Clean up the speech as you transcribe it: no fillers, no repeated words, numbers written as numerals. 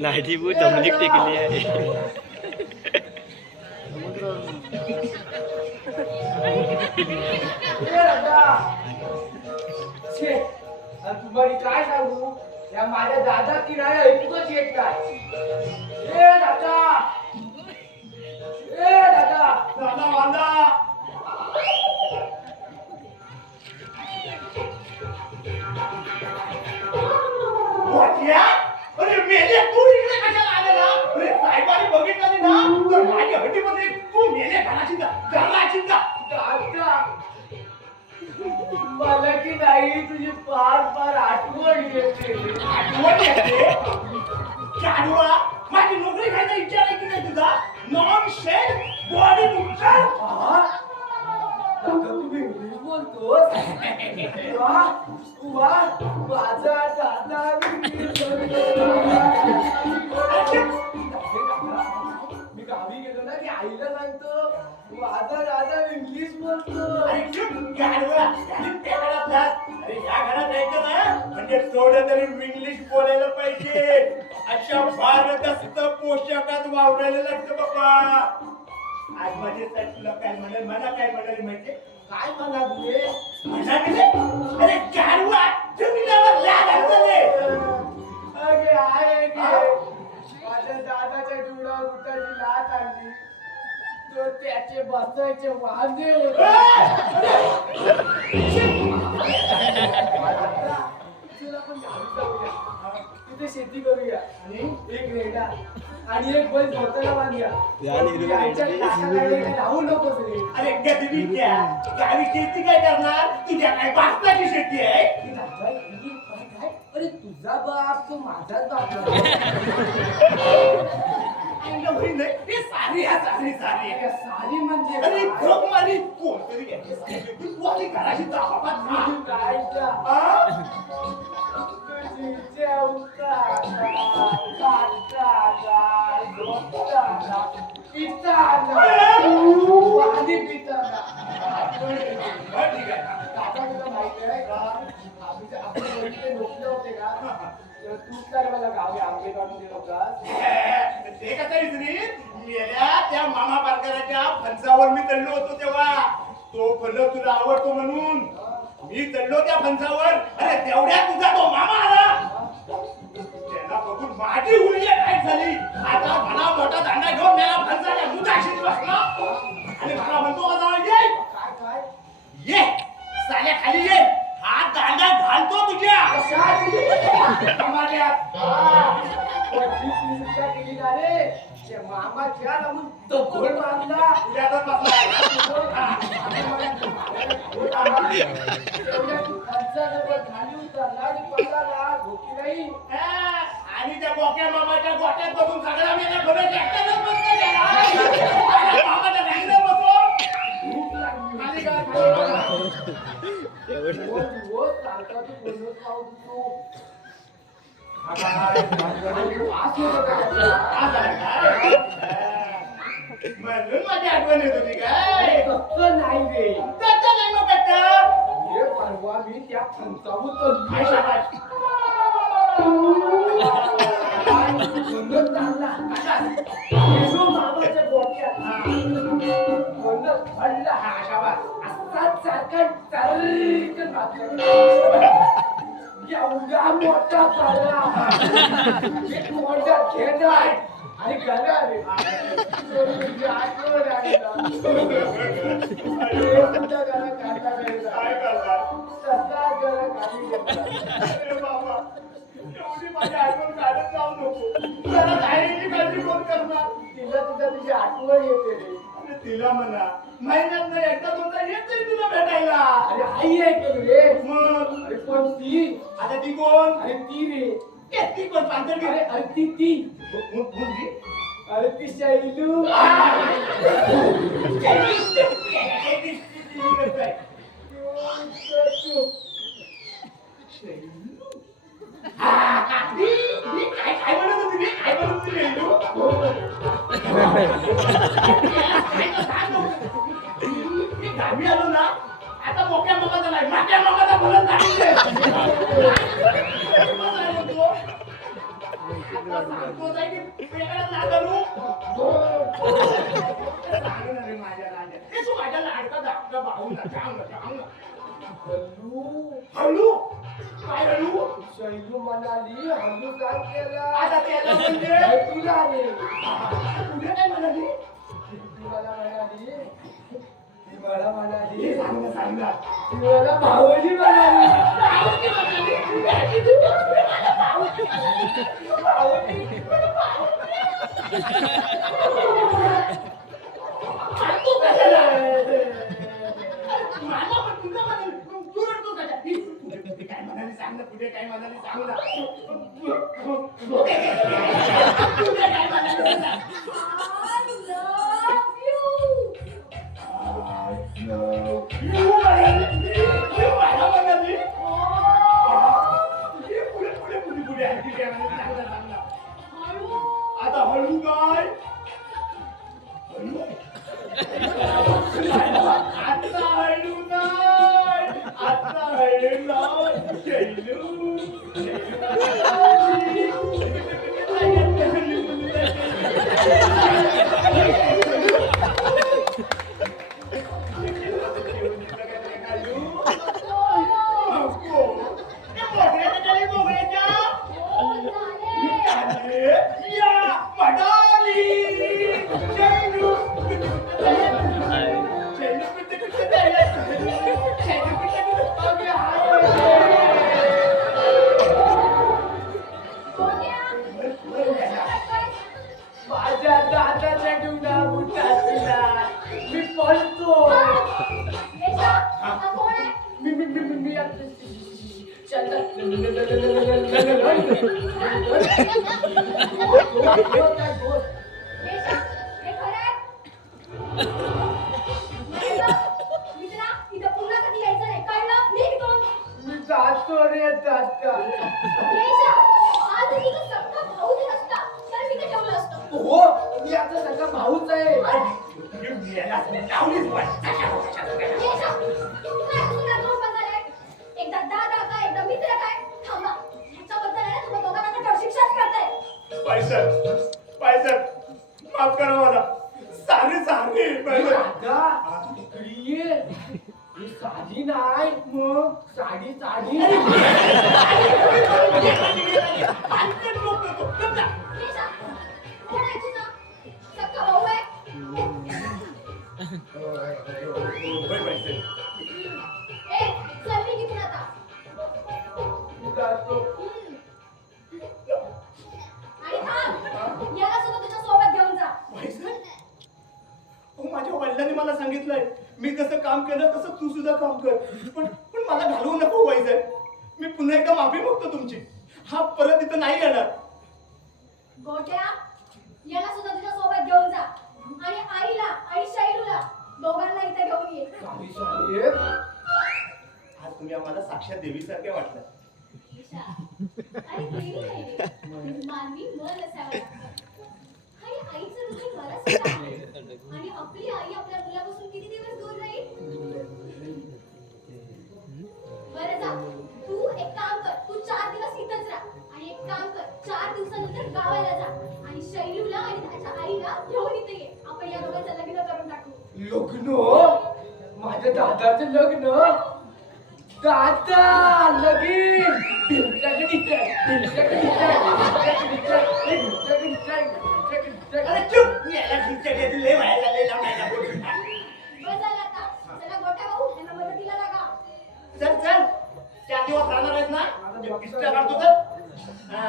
लाठी बहुत जमलीक टेकली आहे. तुम्हाला काय सांगू या माझ्या दादा किनारे ऐकूच येत नाही. ए दादा दादा वांदा अरे मेले तू इकडे कशाला आले ना? अरे साहेबांनी बघितलं ना तर माझ्या हड्डीमध्ये तू मेले घालायची दादा मला की नाही तुझी फार आठवण येते. गाढवा माझी नोकरी घ्यायचा इच्छा आहे की नाही तुझा? नॉन शेल बॉडी नुकसान तुम्ही इंग्लिश बोलतोस. वा माझा दादा मी गावी गेलो ना की आईला सांगतो माझा दादा इंग्लिश बोलतो. अरे या घरात यायचं ना म्हणजे थोडं तरी इंग्लिश बोलायला पाहिजे. अशा भारदस्त पोशाखात वावरायला लागतं बाबा. आज माझे तुला काय म्हणाल मला काय म्हणाले माहितीये काय म्हणा तुझे म्हणा गेले अरे गाढवा जमिनीवर लागले. अगे आहे माझ्या दादाच्या डोळा बुटाची लात आणली तो त्याचे बसायचे वांदे होते. तिथे शेती करूया आणि एक रेडा आणि एक बैल स्वतःला बांधूया. राहू नकोस रे. अरे गावी शेती काय करणार तुझ्या काय बापाची शेती आहे. अरे तुझा बाप तो माझाच बाप सारी म्हणजे अरे मारी कोणतरी घराची पाणी पिताना दादा तुला माहिती आहे का आपले लोकले होते का तू तर मला गावी आंबे काढून दिलो का ते कसं मेल्या त्या मामा बारकराच्या फणसावर मी चढलो होतो तेव्हा तो फल तुला आवडतो म्हणून मी चढलो त्या फणसावर. अरे तेवढ्या तुझा तो मामा आला त्याला बघून माझी उलटी काय झाली. आता मला मोठा दांडा घेऊन मेला फणसाच्या दुधाशी बसला आणि मला म्हणतो का जाऊ ये काय ये साल्या खाली ये हा दांडा घालतो तुझ्या मामा ज्या लागून तो घोड मारला उद्यातच बसला खाली उतरला आणि पडला धोकी नाही. आणि त्या बोक्या मामाच्या गोट्यात बसून सगळा मेला घोड्याच्या एकट्यानेच बसला गेला. मामाच्या रांगेत बसून भूक लागली खाली म्हणून माझी आठवण येत होती काय नाही रे नाही मग हे परवा मी त्या फणसावर मामाच्या गोट्यात हा शाबास असाच सारखा एवढा मोठा झाला मोठा खेळणार आणि गला रे आठवण आली गला काढला काय करता तसा गला काढली बाबा एवढी माझी आठवण काढत जाऊ नको. त्याला काहीही काळजी कोण करणार. तिला तुझा तुझी आठवण येते रे. अरे तिला म्हणा महिन्यात नाही एकदा दोनदा येते तुला भेटायला. अरे आई आहे का रे मग. अरे पण ती आता ती कोण. अरे ती रे ती कोण पांढरी. अरे ती अरे ती शैलू. काय म्हणत होती काय म्हणत होती शैलू. गावी आलो ना आता मोठ्या मामाचा नाही मोठ्या मामाचा बोलत नाही. सांग केला. आता त्याला म्हणजे तुला रे. पुढे काय म्हणाली? ती मला म्हणाली. ती मला म्हणाली. हे सांग ना, सांग ना. ती मला भावजी म्हणाली. तू कशाला? मामा पण तुझं म्हणाली. तू रडतो कशा? पुढे काय म्हणाली सांग ना, पुढे काय म्हणाली सांग ना. पुढे काय म्हणाली सांग. आता हळू काय आता हळू नाही आता हळू नाही शैलू माझ्या दादाच्या जीवना बुटाला मी पळतो. मी आता शेतात मी जातो रे दादा. हो मी आता सगळा भाऊच आहे. एकदा दादा काय एकदा मित्र काय थांबा ह्याच्याबद्दल आहे ना तुम्ही दोघांना शिक्षाच करताय. पायसर माफ करा मला सारी सारी दादा इकडे ये. ही साडी नाही मग साडी साडी. केशा, कोण आहे तुझा? सक्का भाऊ आहे? ए, चल निघ इथून आता. जातो. आणि थांब, याला सुद्धा तुझ्या सोबत घेऊन जा. माझ्या वडिलांनी मला सांगितलंय मी कसं काम केलं तसं तू सुद्धा काम कर पण पण मला घालवू नको व्हायचंय. मी पुन्हा एकदा माफी मागतो तुमची. हा परत इथं नाही येणार. गोट्या, याला सुद्धा तुझ्या सोबत घेऊन जा. आणि आईला आणि शैलूला दोघांना इथे घेऊन ये. काही साहेब आज तुम्ही आम्हाला साक्षात देवीसारखे वाटलं. केशा, आणि देवी नाही रे. मानवी मन असावं लागतं. आणि आईचं हृदय मला सुद्धा आहे. आणि आपली आई आपल्या मुलापासून किती दिवस दूर राहील? बरं जा, तू एक काम कर, तू 4 दिवस इथंच राहा. आणि एक काम कर, 4 दिवसानंतर गावाला जा. आणि शैलूला आणि त्याच्या आईला घेऊन इथे ये. आपण या दोघांचं लग्न करून टाकू. लग्न माझ्या दादाचं लग्न. दादा लगीन. अरे चुप याला खिचडीची लय व्हायला लागले लावण्याचा बोल. बस झालं आता. चला गोट्या भाऊ, यांना मदतीला लागा. चल चल 4 दिवस राहणार आहेत ना? पिस्ता काढतो तर हा